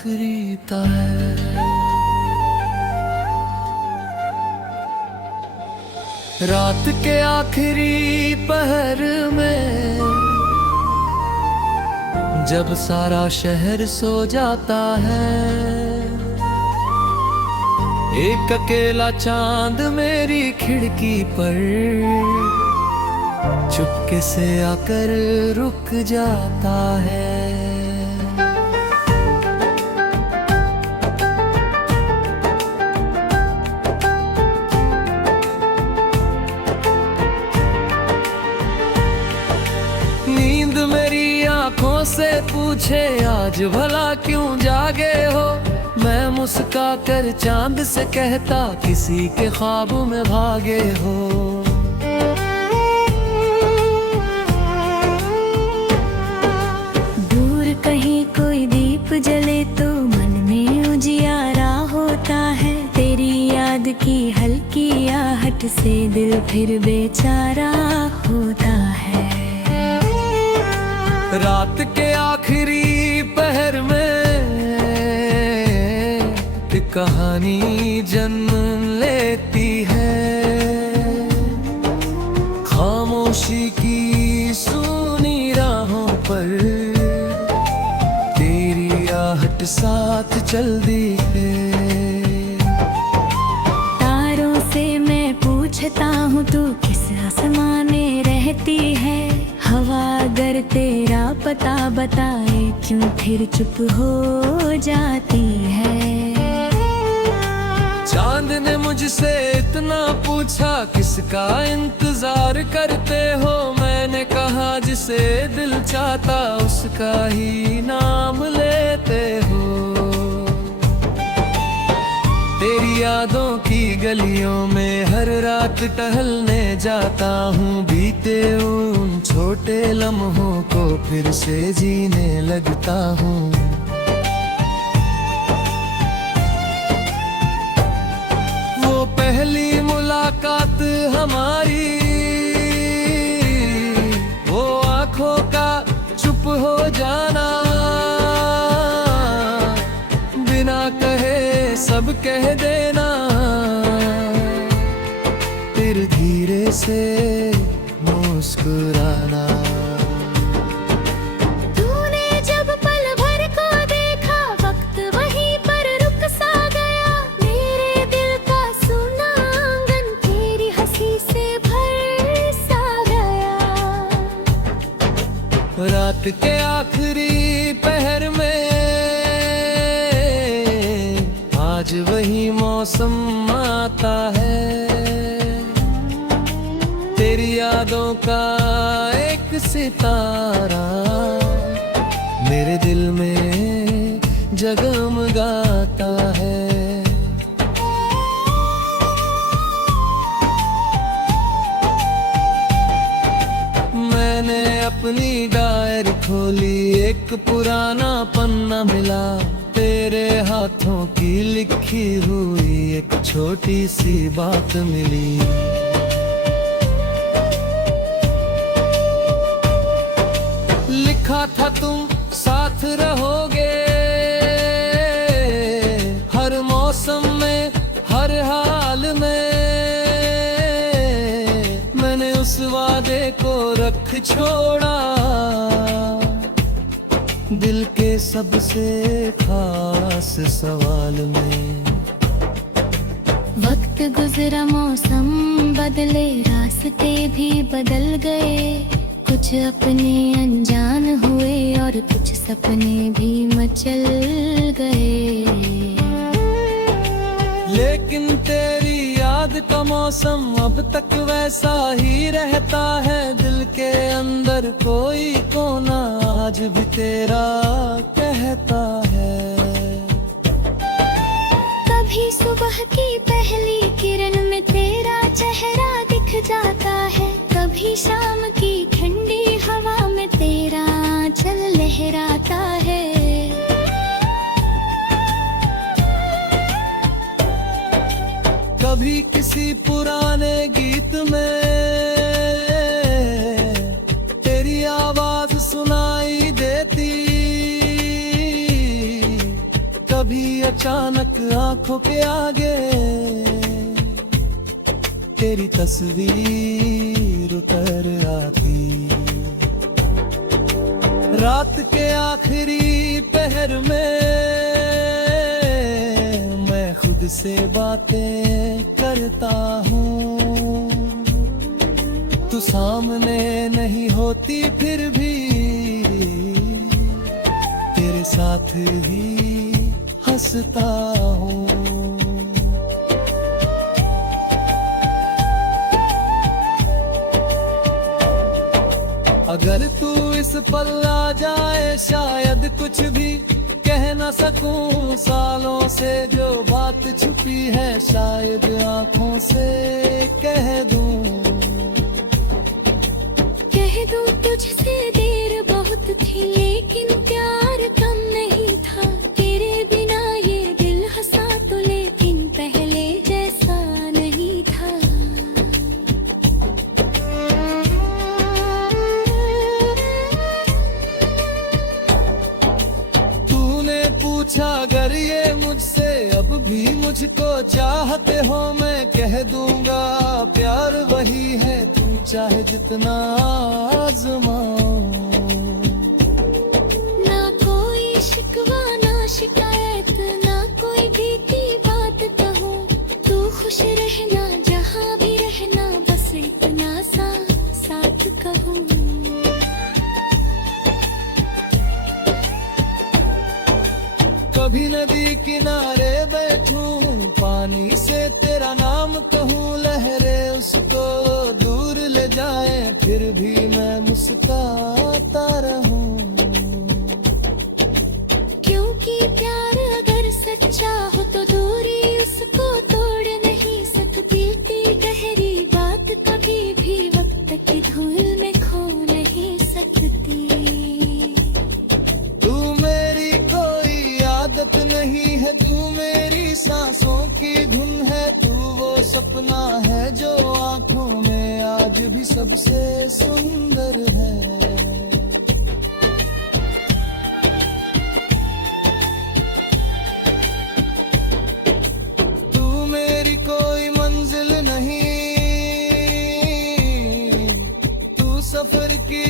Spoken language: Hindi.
आखिरी ता है। रात के आखिरी पहर में जब सारा शहर सो जाता है, एक अकेला चांद मेरी खिड़की पर चुपके से आकर रुक जाता है। नींद मेरी आंखों से पूछे आज भला क्यों जागे हो, मैं मुस्का कर चांद से कहता किसी के ख्वाब में भागे हो। दूर कहीं कोई दीप जले तो मन में उजियारा होता है, तेरी याद की हल्की आहट से दिल फिर बेचारा होता है। रात के आखिरी पहर में एक कहानी जन्म लेती है, खामोशी की सूनी राहों पर तेरी आहट साथ चलती है। तारों से मैं पूछता हूँ तू किस आसमान में रहती है, हवा अगर तेरा पता बताए क्यों फिर चुप हो जाती है। चांद ने मुझसे इतना पूछा किसका इंतजार करते हो, मैंने कहा जिसे दिल चाहता उसका ही नाम लेते हो। तेरी यादों की गलियों में हर रात टहलने जाता हूँ, बीते उन छोटे लम्हों को फिर से जीने लगता हूँ। वो पहली मुलाकात हमारी, वो आंखों का चुप हो जाना, बिना कहे सब कह देना, फिर धीरे से मुस्कुराना। तूने जब पल भर को देखा वक्त वहीं पर रुक सा गया, मेरे दिल का सुना आंगन तेरी हंसी से भर सा गया। रात के आखिरी पहर में आज वही मौसम आता है, तेरी यादों का एक सितारा मेरे दिल में जगमगाता है। मैंने अपनी डायरी खोली, एक पुराना पन्ना मिला, तेरे हाथों की लिखी हुई एक छोटी सी बात मिली। लिखा था तुम साथ रहोगे हर मौसम में हर हाल में, मैंने उस वादे को रख छोड़ा दिल के सबसे खास सवाल में। वक्त गुजरा मौसम बदले रास्ते भी बदल गए, कुछ अपने अनजान हुए और कुछ सपने भी मचल गए। लेकिन तेरी याद का मौसम अब तक वैसा ही रहता है, दिल के अंदर कोई कोना आज भी तेरा कहता है। कभी सुबह की पहली किरण में तेरा चेहरा दिख जाता है, कभी शाम की ठंडी हवा में तेरा आंचल लहराता है। कभी किसी पुराने गीत में तेरी आवाज सुनाई देती, आंखों के आगे तेरी तस्वीर उतर आती। रात के आखिरी पहर में मैं खुद से बातें करता हूँ। तू सामने नहीं होती फिर भी तेरे साथ ही हंसता हूँ। अगर तू इस पल आ जाए शायद कुछ भी कह न सकूं। सालों से जो बात छुपी है शायद आंखों से कह दूं। तुझसे देर बहुत थी लेकिन प्यार कम नहीं था। तेरे बिना ये दिल हंसा तो लेकिन पहले जैसा नहीं था। तूने पूछा अगर ये मुझसे अब भी मुझको चाहते हो, मैं कह दूंगा प्यार वही है तुम चाहे जितना आजमाओ। ना कोई शिकवा ना शिकायत ना कोई बीती बात कहूँ। तू खुश रहना जहाँ भी रहना बस इतना सा साथ कहूँ। कभी नदी किनारे बैठूं पानी से तेरा नाम कहूँ। लहरें उसको दूर ले जाए फिर भी मैं मुस्कुराता रहूं। क्योंकि प्यार अगर सच्चा हो तो दूरी उसको तोड़ नहीं सकती। गहरी बात कभी भी वक्त की धूल में खो नहीं सकती। तू मेरी कोई आदत नहीं है, तू मेरी सांसों की धुन है। तू वो सपना है जो आंखों में आज भी सबसे सुंदर है। तू मेरी कोई मंजिल नहीं, तू सफर की